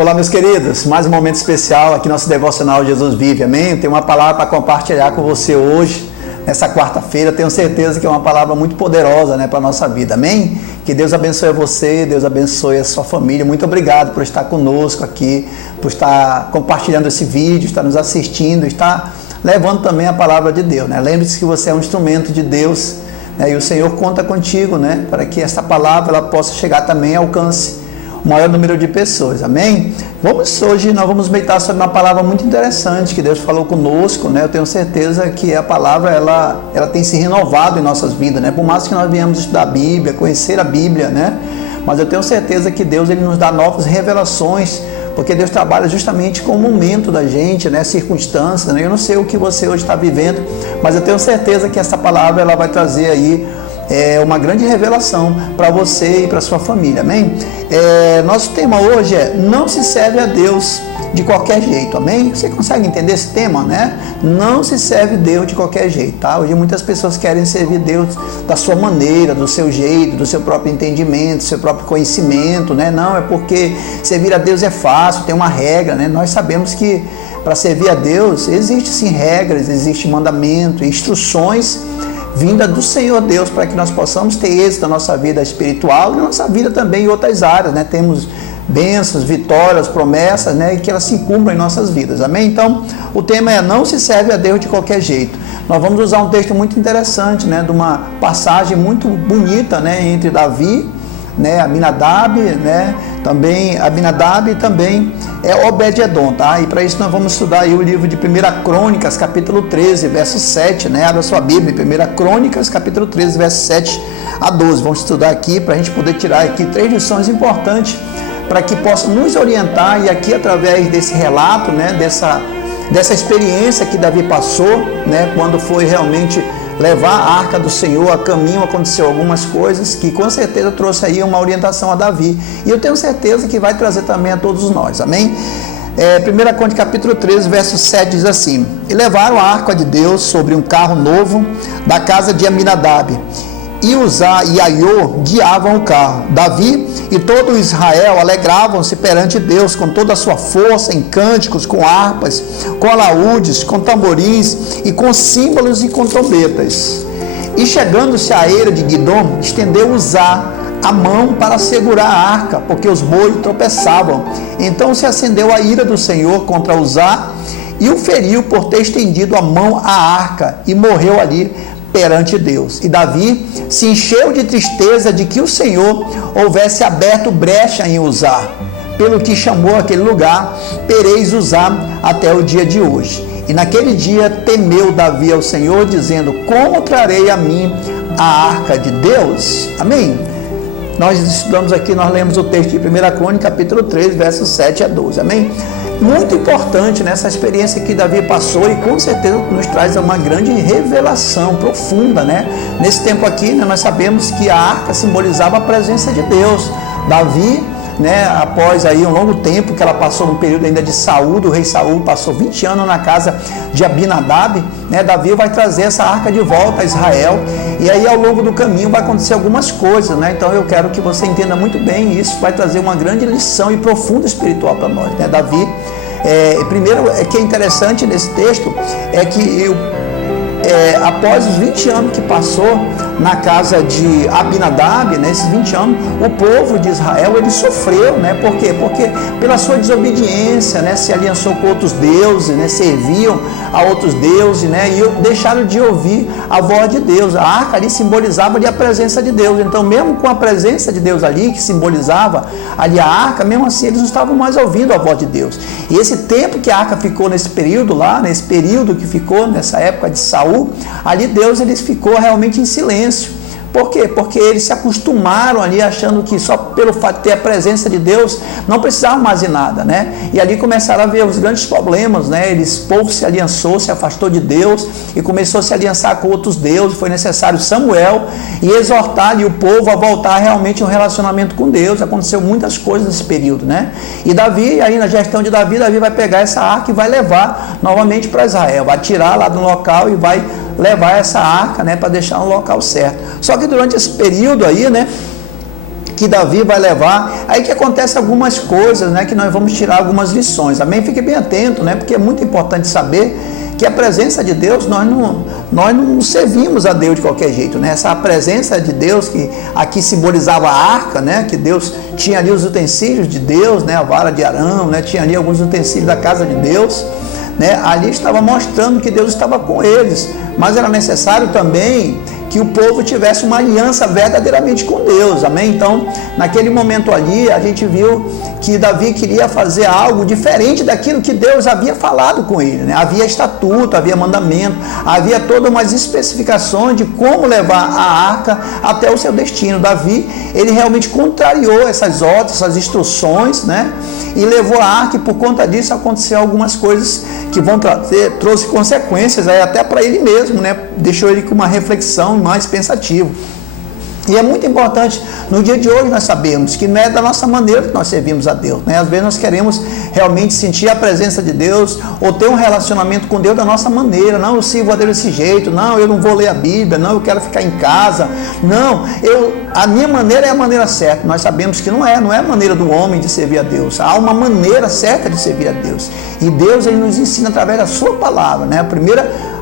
Olá, meus queridos, mais um momento especial aqui no nosso devocional Jesus Vive, amém? Eu tenho uma palavra para compartilhar com você hoje, nessa quarta-feira. Tenho certeza que é uma palavra muito poderosa, para a nossa vida, amém? Que Deus abençoe você, Deus abençoe a sua família. Muito obrigado por estar conosco aqui, por estar compartilhando esse vídeo, estar nos assistindo, estar levando também a palavra de Deus, Lembre-se que você é um instrumento de Deus, e o Senhor conta contigo, para que essa palavra ela possa chegar também ao alcance o maior número de pessoas, amém? Hoje nós vamos meditar sobre uma palavra muito interessante que Deus falou conosco, Eu tenho certeza que a palavra ela tem se renovado em nossas vidas, Por mais que nós venhamos estudar a Bíblia, conhecer a Bíblia, Mas eu tenho certeza que Deus ele nos dá novas revelações, porque Deus trabalha justamente com o momento da gente, circunstâncias, Eu não sei o que você hoje está vivendo, mas eu tenho certeza que essa palavra ela vai trazer aí uma grande revelação para você e para sua família, amém? Nosso tema hoje é: não se serve a Deus de qualquer jeito, amém? Você consegue entender esse tema, Não se serve Deus de qualquer jeito, tá? Hoje muitas pessoas querem servir Deus da sua maneira, do seu jeito, do seu próprio entendimento, do seu próprio conhecimento, Não, é porque servir a Deus é fácil, tem uma regra, Nós sabemos que para servir a Deus existem sim regras, existem mandamentos, instruções vinda do Senhor Deus para que nós possamos ter êxito na nossa vida espiritual e na nossa vida também em outras áreas, Temos bênçãos, vitórias, promessas, e que elas se cumpram em nossas vidas, amém? Então, o tema é: não se serve a Deus de qualquer jeito. Nós vamos usar um texto muito interessante, de uma passagem muito bonita, entre Davi, Aminadab, também Aminadab e também Obed-edom, tá? E para isso nós vamos estudar aí o livro de 1 Crônicas, capítulo 13, verso 7, Abra sua Bíblia, 1 Crônicas, capítulo 13, verso 7 a 12. Vamos estudar aqui para a gente poder tirar aqui 3 lições importantes para que possa nos orientar, e aqui através desse relato, dessa experiência que Davi passou, quando foi realmente levar a arca do Senhor a caminho, aconteceu algumas coisas que com certeza trouxe aí uma orientação a Davi, e eu tenho certeza que vai trazer também a todos nós, amém? 1 Crônicas capítulo 13, verso 7 diz assim: e levaram a arca de Deus sobre um carro novo da casa de Aminadab, e Uzá e Aiô guiavam o carro. Davi e todo Israel alegravam-se perante Deus com toda a sua força, em cânticos, com harpas, com alaúdes, com tamborins e com símbolos e com trombetas. E chegando-se à eira de Guidom, estendeu Uzá a mão para segurar a arca, porque os bois tropeçavam. Então se acendeu a ira do Senhor contra Uzá e o feriu por ter estendido a mão à arca, e morreu ali perante Deus. E Davi se encheu de tristeza de que o Senhor houvesse aberto brecha em Uzá, pelo que chamou aquele lugar Perez Uzá até o dia de hoje. E naquele dia temeu Davi ao Senhor, dizendo: como trarei a mim a arca de Deus? Amém? Nós estudamos aqui, nós lemos o texto de 1 Crônicas, capítulo 13, versos 7 a 12, amém? Muito importante nessa experiência que Davi passou, e com certeza nos traz uma grande revelação profunda, Nesse tempo aqui, nós sabemos que a arca simbolizava a presença de Deus. Davi, após aí um longo tempo que ela passou no período ainda de Saul, do rei Saul, passou 20 anos na casa de Abinadab, Davi vai trazer essa arca de volta a Israel, e aí ao longo do caminho vai acontecer algumas coisas, Então eu quero que você entenda muito bem isso, vai trazer uma grande lição e profunda espiritual para nós, Davi, primeiro que é interessante nesse texto, é que após os 20 anos que passou na casa de Abinadab, esses 20 anos, o povo de Israel, ele sofreu, Por quê? Porque pela sua desobediência, se aliançou com outros deuses, serviam a outros deuses, e deixaram de ouvir a voz de Deus. A arca ali simbolizava ali a presença de Deus. Então, mesmo com a presença de Deus ali, que simbolizava ali a arca, mesmo assim eles não estavam mais ouvindo a voz de Deus. E esse tempo que a arca ficou nesse período lá, nesse período que ficou nessa época de Saul, ali Deus ele ficou realmente em silêncio. Por quê? Porque eles se acostumaram ali achando que só pelo fato de ter a presença de Deus não precisavam mais de nada, E ali começaram a ver os grandes problemas, o povo se aliançou, se afastou de Deus e começou a se aliançar com outros deuses. Foi necessário Samuel e exortar ali o povo a voltar realmente um relacionamento com Deus. Aconteceu muitas coisas nesse período, E Davi, aí na gestão de Davi vai pegar essa arca e vai levar novamente para Israel, vai tirar lá do local e vai levar essa arca, para deixar no local certo. Só que durante esse período aí, que Davi vai levar. Aí que acontece algumas coisas, né, que nós vamos tirar algumas lições, amém? Fique bem atento, né, porque é muito importante saber que a presença de Deus, nós não servimos a Deus de qualquer jeito, né? Essa presença de Deus, que aqui simbolizava a arca, né? Que Deus tinha ali os utensílios de Deus, né? A vara de Arão, né? Tinha ali alguns utensílios da casa de Deus, né? Ali estava mostrando que Deus estava com eles, mas era necessário também que o povo tivesse uma aliança verdadeiramente com Deus, amém? Então, naquele momento ali, a gente viu que Davi queria fazer algo diferente daquilo que Deus havia falado com ele, né? Havia estatuto, havia mandamento, havia todas umas especificações de como levar a arca até o seu destino. Davi, ele realmente contrariou essas ordens, essas instruções, né? E levou a arca, e por conta disso aconteceu algumas coisas que vão trouxe consequências aí até para ele mesmo, né? Deixou ele com uma reflexão mais pensativo. E é muito importante, no dia de hoje nós sabemos que não é da nossa maneira que nós servimos a Deus, né? Às vezes nós queremos realmente sentir a presença de Deus, ou ter um relacionamento com Deus da nossa maneira. Não, eu sirvo a Deus desse jeito, não, eu não vou ler a Bíblia, não, eu quero ficar em casa, não, a minha maneira é a maneira certa. Nós sabemos que não é a maneira do homem de servir a Deus, há uma maneira certa de servir a Deus, e Deus, ele nos ensina através da sua palavra, né?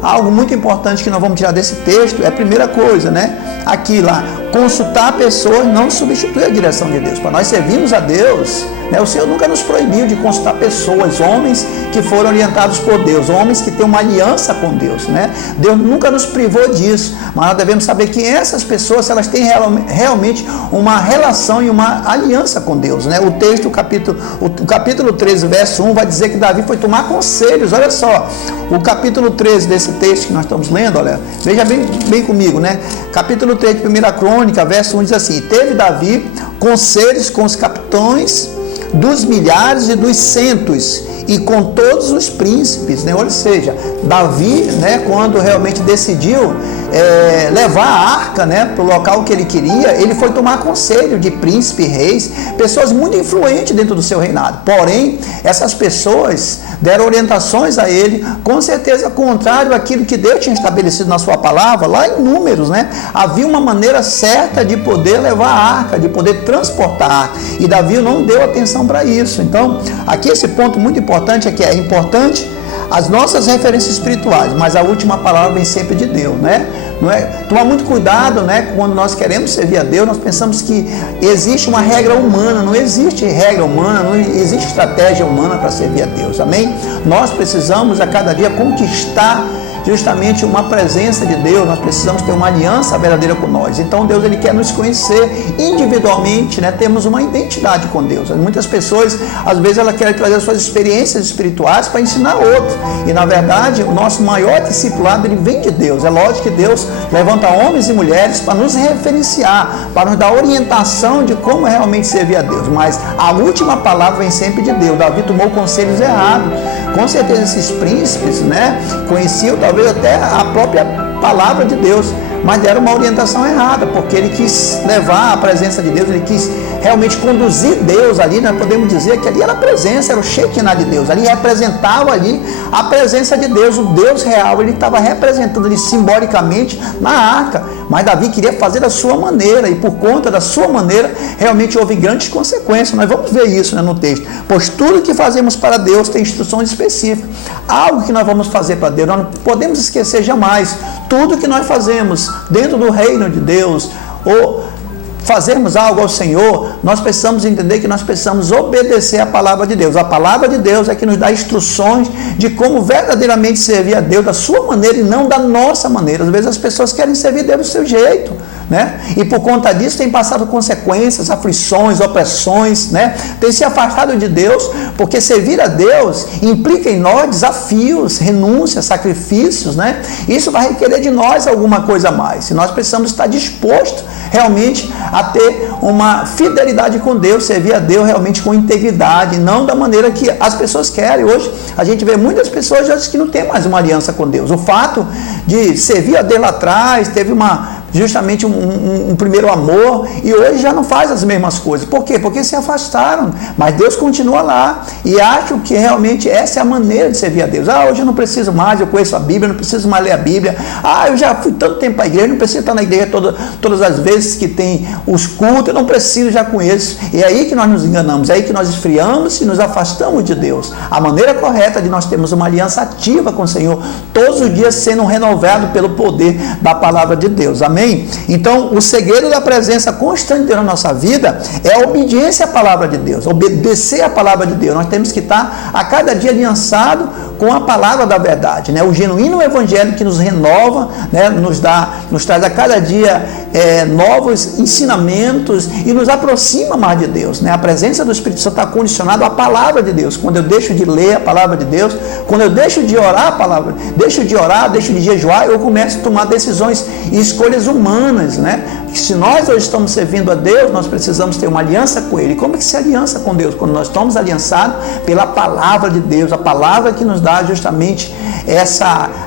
Algo muito importante que nós vamos tirar desse texto é a primeira coisa, né? Aqui lá, consultar pessoas não substitui a direção de Deus. Para nós servirmos a Deus, né, o Senhor nunca nos proibiu de consultar pessoas, homens que foram orientados por Deus, homens que têm uma aliança com Deus, né? Deus nunca nos privou disso, mas nós devemos saber que essas pessoas, elas têm realmente uma relação e uma aliança com Deus, né? O texto, o capítulo 13, verso 1, vai dizer que Davi foi tomar conselhos. Olha só, o capítulo 13 desse texto que nós estamos lendo, olha, veja bem comigo, né? Capítulo 3 de 1 Crônica, verso 1 diz assim: teve Davi conselhos com os capitães dos milhares e dos centos, e com todos os príncipes, né? Ou seja, Davi, né, quando realmente decidiu levar a arca, né, para o local que ele queria, ele foi tomar conselho de príncipes, reis, pessoas muito influentes dentro do seu reinado. Porém, essas pessoas deram orientações a ele, com certeza contrário àquilo que Deus tinha estabelecido na sua palavra, lá em Números, né? Havia uma maneira certa de poder levar a arca, de poder transportar a arca, e Davi não deu atenção para isso. Então, aqui esse ponto muito importante é que é importante as nossas referências espirituais, mas a última palavra vem sempre de Deus, né? Não é? Tomar muito cuidado, né? Quando nós queremos servir a Deus, nós pensamos que existe uma regra humana. Não existe regra humana, não existe estratégia humana para servir a Deus, amém? Nós precisamos a cada dia conquistar justamente uma presença de Deus. Nós precisamos ter uma aliança verdadeira com nós. Então Deus, ele quer nos conhecer individualmente, né? Temos uma identidade com Deus. Muitas pessoas, às vezes, elas querem trazer suas experiências espirituais para ensinar outros, e na verdade o nosso maior discipulado, ele vem de Deus. É lógico que Deus levanta homens e mulheres para nos referenciar, para nos dar orientação de como realmente servir a Deus, mas a última palavra vem sempre de Deus. Davi tomou conselhos errados. Com certeza esses príncipes, né, conheciam talvez até a própria palavra de Deus, mas deram uma orientação errada, porque ele quis levar a presença de Deus, ele quis realmente conduzir Deus ali. Nós podemos dizer que ali era a presença, era o Shekinah de Deus, ali representava ali a presença de Deus, o Deus real, ele estava representando ali simbolicamente na arca, mas Davi queria fazer da sua maneira, e por conta da sua maneira, realmente houve grandes consequências. Nós vamos ver isso, né, no texto, pois tudo que fazemos para Deus tem instruções específicas, algo que nós vamos fazer para Deus, nós não podemos esquecer jamais. Tudo que nós fazemos dentro do reino de Deus, ou fazermos algo ao Senhor, nós precisamos entender que nós precisamos obedecer a palavra de Deus. A palavra de Deus é que nos dá instruções de como verdadeiramente servir a Deus da sua maneira e não da nossa maneira. Às vezes as pessoas querem servir Deus do seu jeito, né? E por conta disso tem passado consequências, aflições, opressões, né? Tem se afastado de Deus, porque servir a Deus implica em nós desafios, renúncias, sacrifícios, né? Isso vai requerer de nós alguma coisa a mais, e nós precisamos estar dispostos realmente a ter uma fidelidade com Deus, servir a Deus realmente com integridade, não da maneira que as pessoas querem. Hoje a gente vê muitas pessoas que não têm mais uma aliança com Deus. O fato de servir a Deus lá atrás, teve uma justamente um primeiro amor, e hoje já não faz as mesmas coisas. Por quê? Porque se afastaram, mas Deus continua lá, e acho que realmente essa é a maneira de servir a Deus. Hoje eu não preciso mais, eu conheço a Bíblia, não preciso mais ler a Bíblia. Eu já fui tanto tempo para a igreja, não preciso estar na igreja todas as vezes que tem os cultos, eu não preciso, já conheço. E é aí que nós nos enganamos, é aí que nós esfriamos e nos afastamos de Deus. A maneira correta de nós termos uma aliança ativa com o Senhor, todos os dias sendo renovado pelo poder da palavra de Deus. Amém? Então, o segredo da presença constante de Deus na nossa vida é a obediência à palavra de Deus, obedecer à palavra de Deus. Nós temos que estar a cada dia aliançado com a palavra da verdade, né? O genuíno evangelho que nos renova, né? Nos traz a cada dia novos ensinamentos e nos aproxima mais de Deus, né? A presença do Espírito Santo está condicionada à palavra de Deus. Quando eu deixo de ler a palavra de Deus, quando eu deixo de orar a palavra, deixo de jejuar, eu começo a tomar decisões e escolhas humanas, né? Se nós hoje estamos servindo a Deus, nós precisamos ter uma aliança com Ele. Como é que se aliança com Deus? Quando nós estamos aliançados pela palavra de Deus, a palavra que nos dá justamente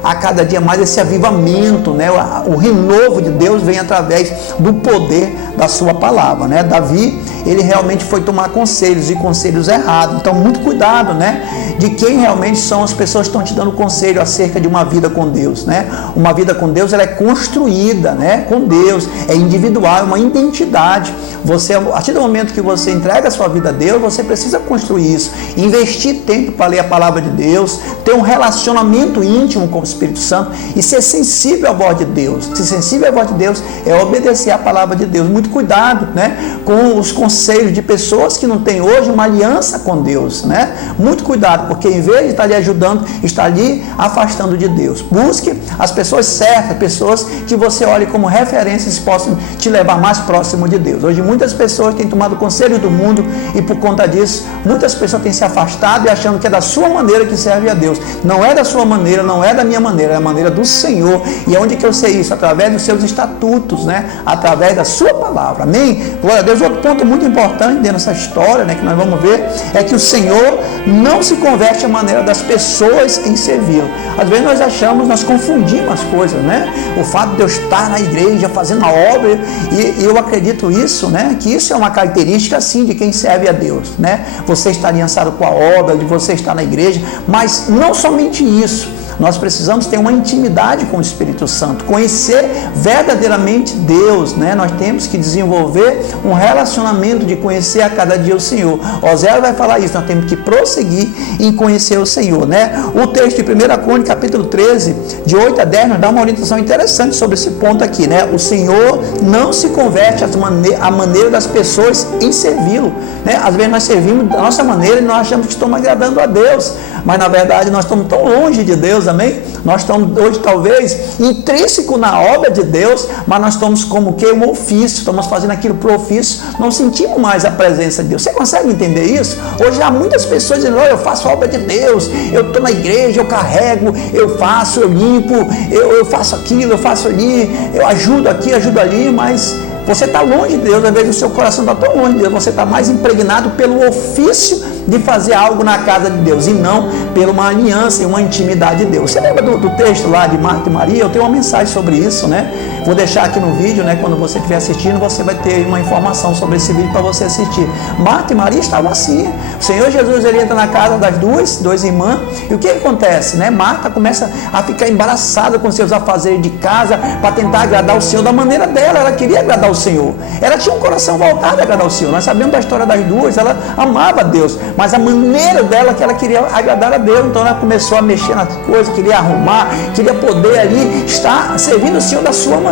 a cada dia mais esse avivamento, né? O renovo de Deus vem através do poder da sua palavra, né? Davi, ele realmente foi tomar conselhos e conselhos errados. Então, muito cuidado, né? De quem realmente são as pessoas que estão te dando conselho acerca de uma vida com Deus, né? Uma vida com Deus, ela é construída, né? Com Deus, é individual, é uma identidade. Você, a partir do momento que você entrega a sua vida a Deus, você precisa construir isso, investir tempo para ler a palavra de Deus, ter um relacionamento íntimo com o Espírito Santo e ser sensível à voz de Deus. Ser sensível à voz de Deus é obedecer à palavra de Deus. Muito cuidado, né? Com os conselhos de pessoas que não têm hoje uma aliança com Deus, né? Muito cuidado, porque em vez de estar lhe ajudando, está lhe afastando de Deus. Busque as pessoas certas, pessoas que você olhe como referências que possam te levar mais próximo de Deus. Hoje muitas pessoas têm tomado conselhos do mundo e por conta disso, muitas pessoas têm se afastado e achando que é da sua maneira que serve a Deus. Não é da sua maneira, não é da minha maneira, é a maneira do Senhor. E onde que eu sei isso? Através dos seus estatutos, né? Através da sua palavra. Amém? Glória a Deus. Outro ponto muito importante dentro dessa história, né, que nós vamos ver, é que o Senhor não se converte à maneira das pessoas em servi-lo. Às vezes nós achamos, nós confundimos as coisas, né? O fato de eu estar na igreja fazendo uma obra, e eu acredito isso, né? Que isso é uma característica, sim, de quem serve a Deus, né? Você está aliançado com a obra, de você estar na igreja, mas não somente isso. Nós precisamos ter uma intimidade com o Espírito Santo, conhecer verdadeiramente Deus, né? Nós temos que desenvolver um relacionamento de conhecer a cada dia o Senhor. Oséias vai falar isso, nós temos que prosseguir em conhecer o Senhor, né? O texto de 1 Crônicas, capítulo 13, de 8 a 10, nos dá uma orientação interessante sobre esse ponto aqui, né? O Senhor não se converte à maneira das pessoas em servi-lo, né? Às vezes nós servimos da nossa maneira e nós achamos que estamos agradando a Deus, mas na verdade nós estamos tão longe de Deus, amém? Nós estamos hoje talvez intrínseco na obra de Deus, mas nós estamos como que um ofício, estamos fazendo aquilo para o ofício, não sentimos mais a presença de Deus. Você consegue entender isso? Hoje há muitas pessoas dizendo, eu faço a obra de Deus, eu estou na igreja, eu carrego, eu faço, eu limpo, eu faço aquilo, eu faço ali, eu ajudo aqui, ajudo ali, mas você está longe de Deus. Às vezes o seu coração está tão longe de Deus, você está mais impregnado pelo ofício de fazer algo na casa de Deus e não pela uma aliança e uma intimidade de Deus. Você lembra do texto lá de Marta e Maria? Eu tenho uma mensagem sobre isso, né? Vou deixar aqui no vídeo, né? Quando você estiver assistindo, você vai ter uma informação sobre esse vídeo para você assistir. Marta e Maria estavam assim. O Senhor Jesus, ele entra na casa das duas irmãs, e o que acontece, né? Marta começa a ficar embaraçada com seus afazeres de casa para tentar agradar o Senhor da maneira dela. Ela queria agradar o Senhor. Ela tinha um coração voltado a agradar o Senhor. Nós sabemos da história das duas, ela amava a Deus, mas a maneira dela que ela queria agradar a Deus. Então ela começou a mexer nas coisas, queria arrumar, queria poder ali estar servindo o Senhor da sua maneira.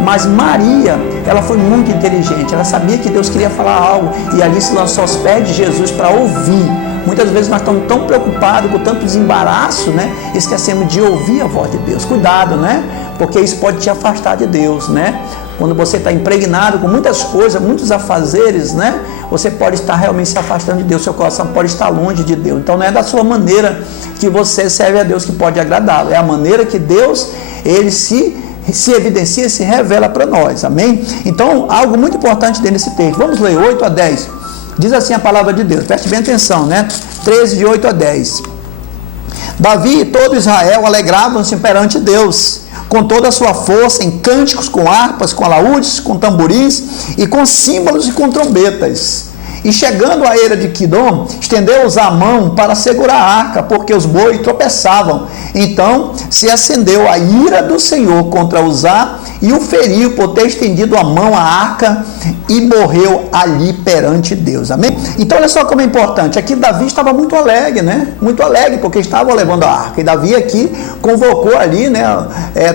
Mas Maria, ela foi muito inteligente, ela sabia que Deus queria falar algo, e ali se lançou aos pés de Jesus para ouvir. Muitas vezes nós estamos tão preocupados com tanto desembaraço, né? Esquecemos de ouvir a voz de Deus. Cuidado, né? Porque isso pode te afastar de Deus, né? Quando você está impregnado com muitas coisas, muitos afazeres, né? Você pode estar realmente se afastando de Deus, seu coração pode estar longe de Deus. Então não é da sua maneira que você serve a Deus que pode agradá-lo, é a maneira que Deus, ele se evidencia, se revela para nós, amém? Então, algo muito importante dentro desse texto, vamos ler 8 a 10, diz assim a palavra de Deus, preste bem atenção, né? 13 de 8 a 10. Davi e todo Israel alegravam-se perante Deus, com toda a sua força, em cânticos, com harpas, com alaúdes, com tamborins, e com símbolos e com trombetas. E chegando à eira de Quidom, estendeu-os a mão para segurar a arca, porque os bois tropeçavam. Então se acendeu a ira do Senhor contra Uzá, e o feriu por ter estendido a mão à arca, e morreu ali perante Deus. Amém? Então olha só como é importante. Aqui Davi estava muito alegre, né? Muito alegre, porque estava levando a arca. E Davi aqui convocou ali, né,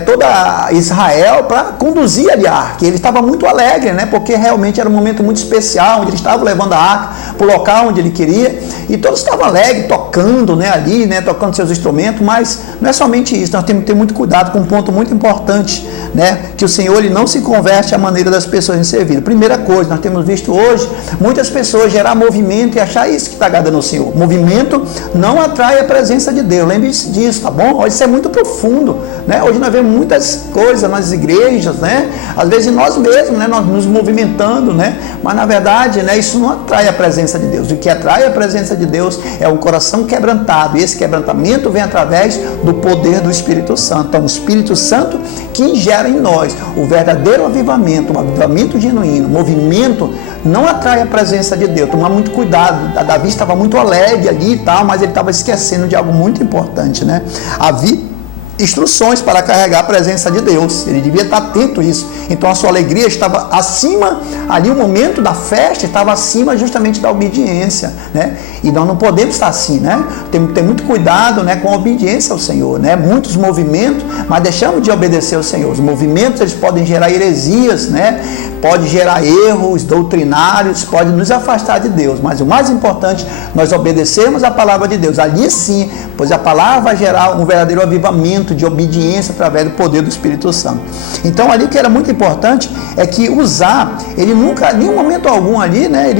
toda Israel para conduzir ali a arca. E ele estava muito alegre, né? Porque realmente era um momento muito especial, onde ele estava levando a arca para o local onde ele queria. E todos estavam alegres, tocando, né, ali, né, tocando seus instrumentos. Mas não é somente isso. Nós temos que ter muito cuidado com um ponto muito importante, né? Que o Senhor, ele não se converte à maneira das pessoas em servir. Primeira coisa, nós temos visto hoje muitas pessoas gerar movimento e achar isso que está agradando ao Senhor. Movimento não atrai a presença de Deus. Lembre-se disso, tá bom? Isso é muito profundo, né? Hoje nós vemos muitas coisas nas igrejas, né? Às vezes nós mesmos, né? Nós nos movimentando, né? Mas na verdade, né? Isso não atrai a presença de Deus. O que atrai a presença de Deus é um coração quebrantado. E esse quebrantamento vem através do poder do Espírito Santo. Então, o Espírito Santo que gera em nós o verdadeiro avivamento, um avivamento genuíno, movimento, não atrai a presença de Deus. Tomar muito cuidado. Davi estava muito alegre ali e tal, mas ele estava esquecendo de algo muito importante, né? Havia instruções para carregar a presença de Deus. Ele devia estar atento a isso. Então a sua alegria estava acima, ali o momento da festa estava acima justamente da obediência, né? E nós não podemos estar assim, né? Temos que ter muito cuidado, né, com a obediência ao Senhor, né? Muitos movimentos, mas deixamos de obedecer ao Senhor. Os movimentos, eles podem gerar heresias, né? Pode gerar erros doutrinários, pode nos afastar de Deus, mas o mais importante, nós obedecermos a palavra de Deus. Ali sim, pois a palavra vai gerar um verdadeiro avivamento de obediência através do poder do Espírito Santo. Então ali que era muito importante é que Uzá, ele nunca, em nenhum momento algum ali, né,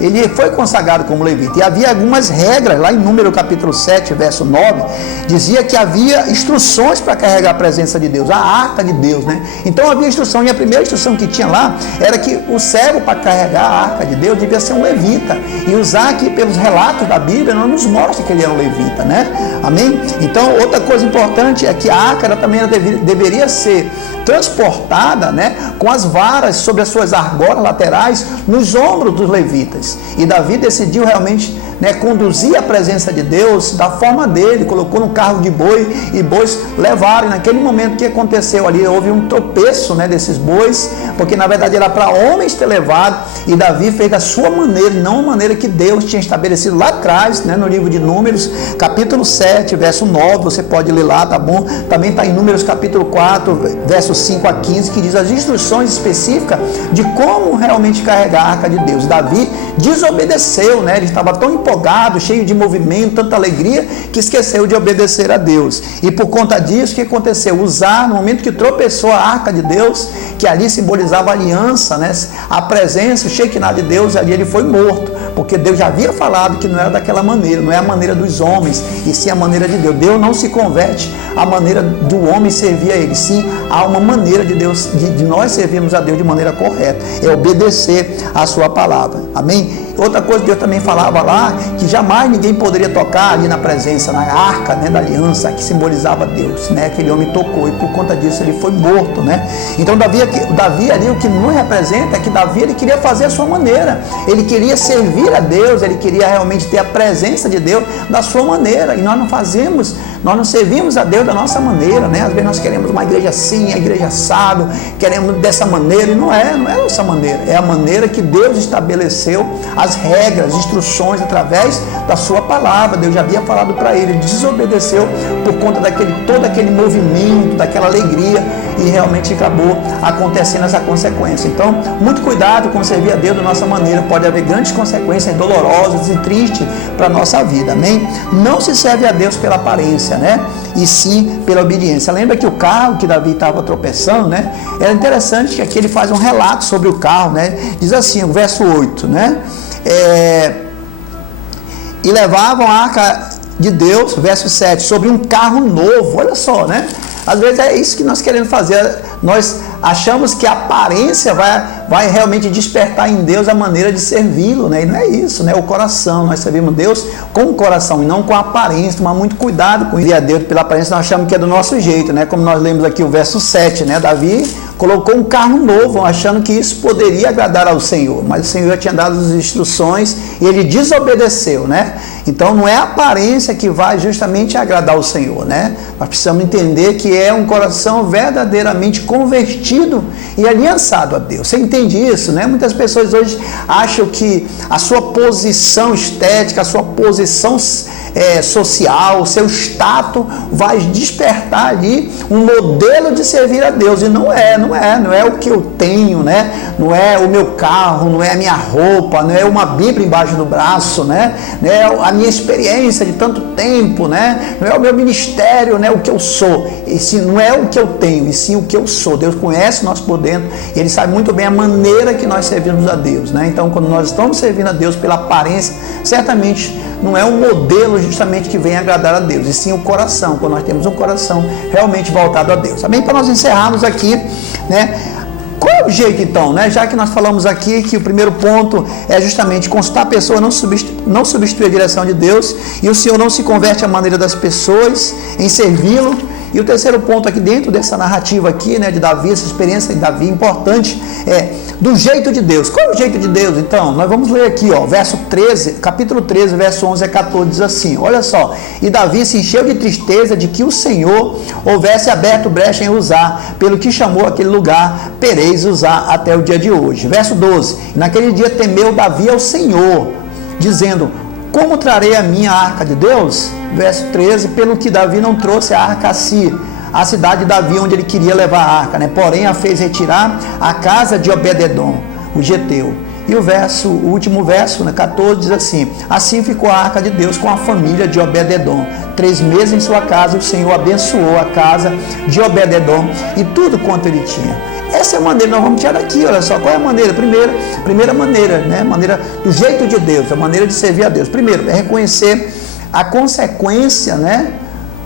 ele foi consagrado como levita. E havia algumas regras, lá em Número capítulo 7, verso 9, dizia que havia instruções para carregar a presença de Deus, a arca de Deus, né? Então havia instrução, e a primeira instrução que tinha lá era que o servo para carregar a arca de Deus devia ser um levita. E Uzá aqui, pelos relatos da Bíblia, não nos mostra que ele era um levita, né? Amém? Então outra coisa importante é que a arca também deveria ser transportada, né, com as varas sobre as suas argolas laterais nos ombros dos levitas. E Davi decidiu realmente, né, conduzir a presença de Deus da forma dele, colocou no carro de boi e bois levaram. E naquele momento que aconteceu ali, houve um tropeço, né, desses bois, porque na verdade era para homens ter levado, e Davi fez da sua maneira, não a maneira que Deus tinha estabelecido lá atrás, né, no livro de Números, capítulo 7, verso 9, você pode ler lá, tá bom? Também está em Números capítulo 4, versos 5 a 15, que diz as instruções específicas de como realmente carregar a arca de Deus. Davi desobedeceu, né? Ele estava tão empolgado, cheio de movimento, tanta alegria, que esqueceu de obedecer a Deus. E por conta disso, o que aconteceu? Uzá, no momento que tropeçou a arca de Deus, que ali simbolizava a aliança, né? A presença, o Shekinah de Deus, ali ele foi morto, porque Deus já havia falado que não era daquela maneira, não é a maneira dos homens, e sim a maneira de Deus. Deus não se converte à maneira do homem servir a ele, sim há uma maneira de Deus, de nós servirmos a Deus de maneira correta, é obedecer a sua palavra. Amém? Outra coisa que Deus também falava lá, que jamais ninguém poderia tocar ali na presença, na arca, né, da aliança, que simbolizava Deus, né? Aquele homem tocou e por conta disso ele foi morto, né? Então Davi ali, o que não representa é que Davi, ele queria fazer a sua maneira, ele queria servir a Deus, ele queria realmente ter a presença de Deus da sua maneira, e nós não servimos a Deus da nossa maneira, né? Às vezes nós queremos uma igreja assim, a igreja assado, queremos dessa maneira, e não é a nossa maneira, é a maneira que Deus estabeleceu, as regras, instruções através da sua palavra. Deus já havia falado para ele, desobedeceu por conta todo aquele movimento, daquela alegria, e realmente acabou acontecendo essa consequência. Então, muito cuidado com servir a Deus da nossa maneira, pode haver grandes consequências dolorosas e tristes para a nossa vida, amém? Não se serve a Deus pela aparência, né? E sim pela obediência. Lembra que o carro que Davi estava tropeçando, né? Era interessante que aqui ele faz um relato sobre o carro, né? Diz assim, o verso 8, né? E levavam a arca de Deus, verso 7, sobre um carro novo. Olha só, né? Às vezes é isso que nós queremos fazer. Nós achamos que a aparência vai realmente despertar em Deus a maneira de servi-lo, né? E não é isso, né? O coração, nós servimos Deus com o coração e não com a aparência. Tomar muito cuidado com isso. A Deus pela aparência nós achamos que é do nosso jeito, né? Como nós lemos aqui o verso 7, né? Davi colocou um carro novo, achando que isso poderia agradar ao Senhor, mas o Senhor já tinha dado as instruções e ele desobedeceu, né? Então não é a aparência que vai justamente agradar ao Senhor, né? Nós precisamos entender que é um coração verdadeiramente convertido e aliançado a Deus. Você entende isso, né? Muitas pessoas hoje acham que a sua posição estética, a sua posição social, o seu status vai despertar ali um modelo de servir a Deus, e não é o que eu tenho, né? Não é o meu carro, não é a minha roupa, não é uma Bíblia embaixo do braço, né? Não é a minha experiência de tanto tempo, né? Não é o meu ministério, né? O que eu sou, e sim, não é o que eu tenho, e sim o que eu sou. Deus conhece nós por dentro e Ele sabe muito bem a maneira que nós servimos a Deus, né? Então, quando nós estamos servindo a Deus pela aparência, certamente não é um modelo justamente que vem agradar a Deus, e sim o coração, quando nós temos um coração realmente voltado a Deus. Amém? Para nós encerrarmos aqui, né? Qual é o jeito então, né? Já que nós falamos aqui que o primeiro ponto é justamente consultar a pessoa, não substituir a direção de Deus, e o Senhor não se converte à maneira das pessoas em servi-lo. E o terceiro ponto aqui dentro dessa narrativa aqui, né, de Davi, essa experiência de Davi importante, é do jeito de Deus. Qual é o jeito de Deus? Então, nós vamos ler aqui, ó, verso 13, capítulo 13, verso 11 a 14, diz assim, olha só, e Davi se encheu de tristeza de que o Senhor houvesse aberto brecha em Uzá, pelo que chamou aquele lugar Perez Uzá até o dia de hoje. Verso 12, naquele dia temeu Davi ao Senhor, dizendo, como trarei a minha arca de Deus? Verso 13, pelo que Davi não trouxe a arca a si, a cidade de Davi onde ele queria levar a arca, né? Porém a fez retirar a casa de Obed-edom, o geteu. E o último verso, né, 14, diz assim, assim ficou a arca de Deus com a família de Obed-edom, 3 meses em sua casa, o Senhor abençoou a casa de Obed-edom e tudo quanto ele tinha. Essa é a maneira, nós vamos tirar daqui, olha só, qual é a maneira? Primeira maneira, né? Maneira do jeito de Deus, a maneira de servir a Deus. Primeiro, é reconhecer a consequência, né?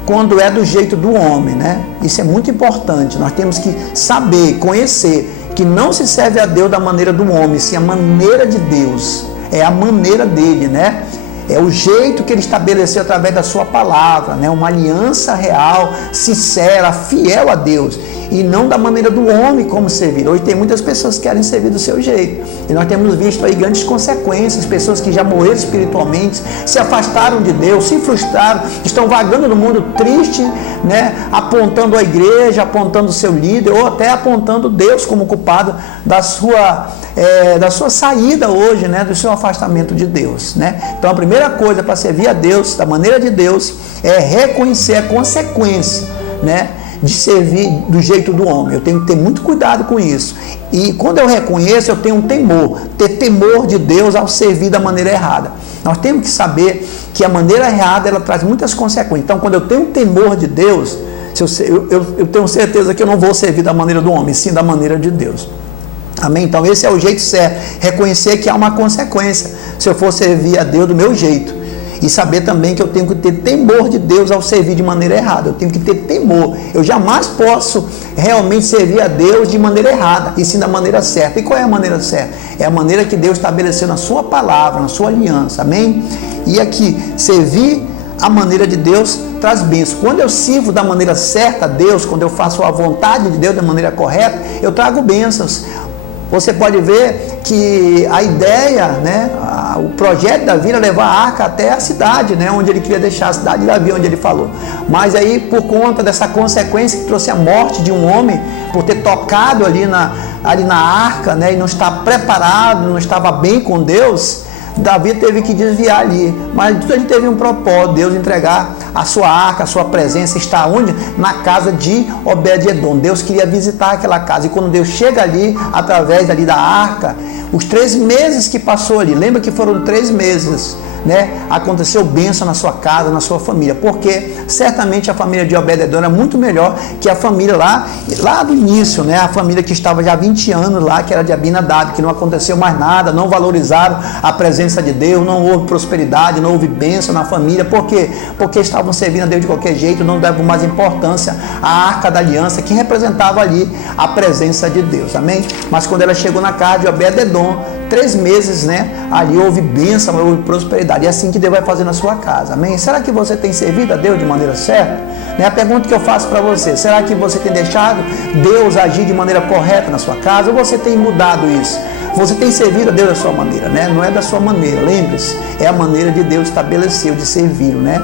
Quando é do jeito do homem, né? Isso é muito importante, nós temos que saber, conhecer, que não se serve a Deus da maneira do homem, sim a maneira de Deus, é a maneira dele, né? É o jeito que ele estabeleceu através da sua palavra, né? Uma aliança real, sincera, fiel a Deus, e não da maneira do homem como servir. Hoje tem muitas pessoas que querem servir do seu jeito, e nós temos visto aí grandes consequências, pessoas que já morreram espiritualmente, se afastaram de Deus, se frustraram, estão vagando no mundo triste, né? Apontando a igreja, apontando o seu líder, ou até apontando Deus como culpado da sua saída hoje, né? Do seu afastamento de Deus, né? Então a primeira coisa para servir a Deus, da maneira de Deus, é reconhecer a consequência, né? De servir do jeito do homem. Eu tenho que ter muito cuidado com isso. E quando eu reconheço, eu tenho um temor. Ter temor de Deus ao servir da maneira errada. Nós temos que saber que a maneira errada, ela traz muitas consequências. Então, quando eu tenho um temor de Deus, eu tenho certeza que eu não vou servir da maneira do homem, sim da maneira de Deus. Amém? Então, esse é o jeito certo. Reconhecer que há uma consequência se eu for servir a Deus do meu jeito. E saber também que eu tenho que ter temor de Deus ao servir de maneira errada. Eu tenho que ter temor. Eu jamais posso realmente servir a Deus de maneira errada, e sim da maneira certa. E qual é a maneira certa? É a maneira que Deus estabeleceu na sua palavra, na sua aliança. Amém? E aqui, servir a maneira de Deus traz bênção. Quando eu sirvo da maneira certa a Deus, quando eu faço a vontade de Deus da maneira correta, eu trago bênçãos. Você pode ver que a ideia, né, o projeto de Davi era levar a arca até a cidade, né, onde ele queria deixar a cidade de Davi, onde ele falou. Mas aí, por conta dessa consequência que trouxe a morte de um homem, por ter tocado ali na arca, né, e não estar preparado, não estava bem com Deus, Davi teve que desviar ali, mas tudo ele teve um propósito, Deus entregar a sua arca, a sua presença, está onde? Na casa de Obed-edom. Deus queria visitar aquela casa, e quando Deus chega ali, através ali da arca, os 3 meses que passou ali, lembra que foram 3 meses, né? Aconteceu bênção na sua casa, na sua família, porque certamente a família de Obed-edom era muito melhor que a família lá do início, né? A família que estava já há 20 anos lá, que era de Abinadab, que não aconteceu mais nada, não valorizaram a presença presença de Deus, não houve prosperidade, não houve bênção na família. Por quê? Porque estavam servindo a Deus de qualquer jeito, não davam mais importância à Arca da Aliança, que representava ali a presença de Deus, amém? Mas quando ela chegou na casa de Obed-edom, 3 meses, né? Ali houve bênção, houve prosperidade. E é assim que Deus vai fazer na sua casa, amém? Será que você tem servido a Deus de maneira certa? A pergunta que eu faço para você, será que você tem deixado Deus agir de maneira correta na sua casa? Ou você tem mudado isso? Você tem servido a Deus da sua maneira, né? Não é da sua maneira, lembre-se, é a maneira de Deus estabeleceu de servir, né?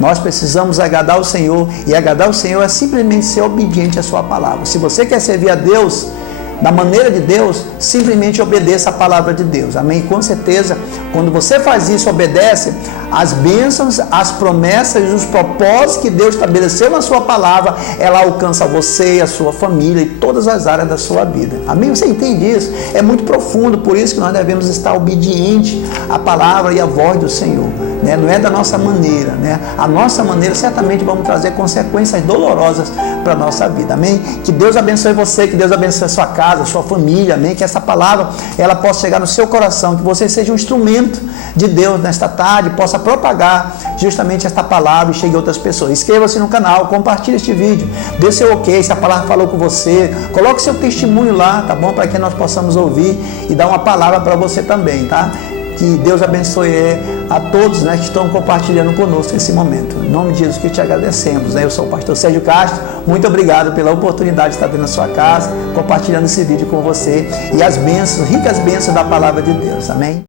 Nós precisamos agradar o Senhor, e agradar o Senhor é simplesmente ser obediente à sua palavra. Se você quer servir a Deus da maneira de Deus, simplesmente obedeça a palavra de Deus, amém? Com certeza, quando você faz isso, obedece, as bênçãos, as promessas e os propósitos que Deus estabeleceu na sua palavra, ela alcança você, a sua família e todas as áreas da sua vida, amém? Você entende isso? É muito profundo, por isso que nós devemos estar obedientes à palavra e à voz do Senhor, né? Não é da nossa maneira, né? A nossa maneira certamente vamos trazer consequências dolorosas para a nossa vida, amém? Que Deus abençoe você, que Deus abençoe a sua casa, a sua família, amém? Que essa palavra, ela possa chegar no seu coração, que você seja um instrumento de Deus nesta tarde, possa propagar justamente esta palavra e chegue a outras pessoas. Inscreva-se no canal, compartilhe este vídeo, dê seu ok, se a palavra falou com você, coloque seu testemunho lá, tá bom? Para que nós possamos ouvir e dar uma palavra para você também, tá? Que Deus abençoe a todos, né, que estão compartilhando conosco nesse momento. Em nome de Jesus que te agradecemos, né? Eu sou o pastor Sérgio Castro, muito obrigado pela oportunidade de estar dentro da sua casa, compartilhando esse vídeo com você e as bênçãos, ricas bênçãos da palavra de Deus, amém?